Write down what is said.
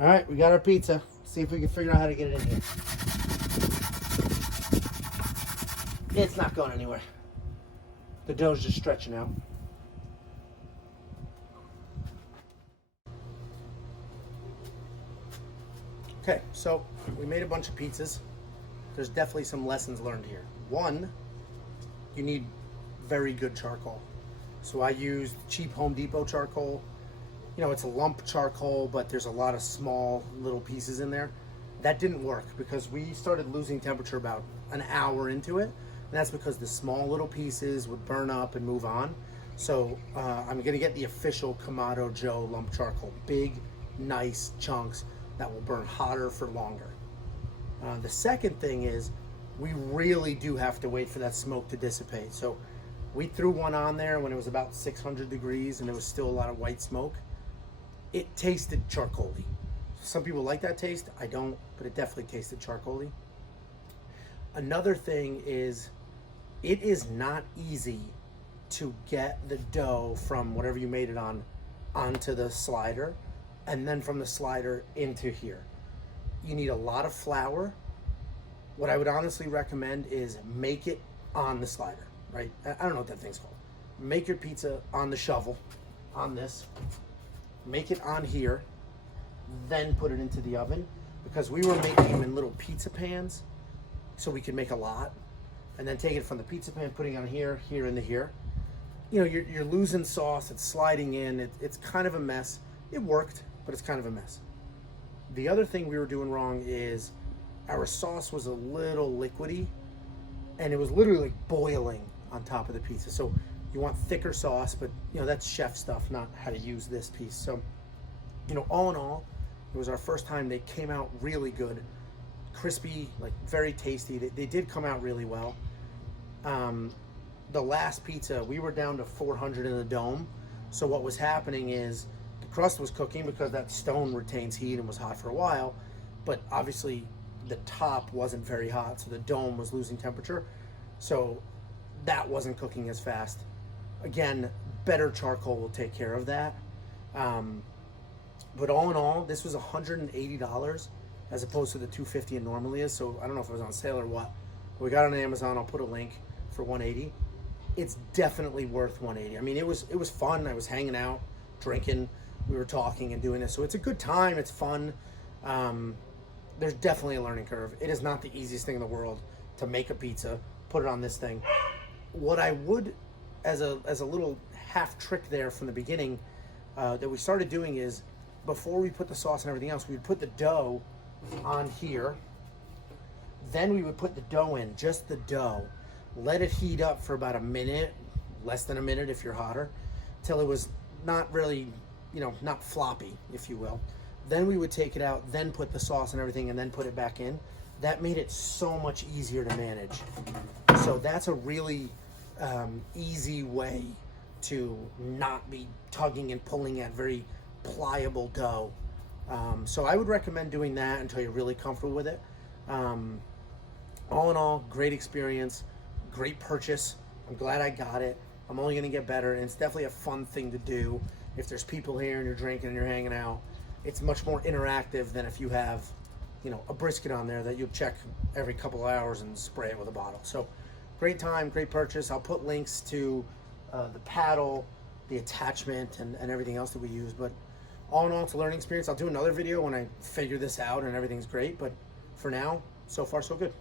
All right, we got our pizza. See if we can figure out how to get it in here. It's not going anywhere. The dough's just stretching out. Okay, so we made a bunch of pizzas. There's definitely some lessons learned here. One, you need very good charcoal. So I used cheap Home Depot charcoal. You know, it's a lump charcoal, but there's a lot of small little pieces in there. That didn't work because we started losing temperature about an hour into it. And that's because the small little pieces would burn up and move on. So I'm gonna get the official Kamado Joe lump charcoal. Big, nice chunks that will burn hotter for longer. The second thing is we really do have to wait for that smoke to dissipate. So we threw one on there when it was about 600 degrees and there was still a lot of white smoke. It tasted charcoaly. Some people like that taste. I don't, but it definitely tasted charcoaly. Another thing is it is not easy to get the dough from whatever you made it on onto the slider and then from the slider into here. You need a lot of flour. What I would honestly recommend is make it on the slider, right? I don't know what that thing's called. Make your pizza on the shovel, on this. Make it on here, then put it into the oven, because we were making them in little pizza pans so we could make a lot, and then take it from the pizza pan, putting it on here, here, and here. You know, you're losing sauce, it's sliding in, it's kind of a mess. It worked, but it's kind of a mess. The other thing we were doing wrong is our sauce was a little liquidy, and it was literally like boiling on top of the pizza. So you want thicker sauce, but you know, that's chef stuff, not how to use this piece. So, you know, all in all, it was our first time. They came out really good, crispy, like very tasty. They did come out really well. The last pizza, we were down to 400 in the dome. So what was happening is the crust was cooking because that stone retains heat and was hot for a while, but obviously the top wasn't very hot, so the dome was losing temperature. So that wasn't cooking as fast. Again, better charcoal will take care of that. But all in all, this was $180 as opposed to the $250 it normally is. So I don't know if it was on sale or what. But we got it on Amazon. I'll put a link for $180. It's definitely worth $180. I mean, it was fun. I was hanging out, drinking. We were talking and doing this. So it's a good time. It's fun. There's definitely a learning curve. It is not the easiest thing in the world to make a pizza, put it on this thing. What I would, as a little half trick there from the beginning, that we started doing is, before we put the sauce and everything else, we would put the dough on here. Then we would put the dough in, just the dough. Let it heat up for about a minute, less than a minute if you're hotter, till it was not really, you know, not floppy, if you will. Then we would take it out, then put the sauce and everything, and then put it back in. That made it so much easier to manage. So that's a really easy way to not be tugging and pulling at very pliable dough. So I would recommend doing that until you're really comfortable with it. All in all, great experience, great purchase. I'm glad I got it. I'm only gonna get better, and it's definitely a fun thing to do. If there's people here and you're drinking and you're hanging out, it's much more interactive than if you have, you know, a brisket on there that you'll check every couple of hours and spray it with a bottle. So great time, great purchase. I'll put links to the paddle, the attachment, and everything else that we use. But all in all, it's a learning experience. I'll do another video when I figure this out and everything's great. But for now, so far so good.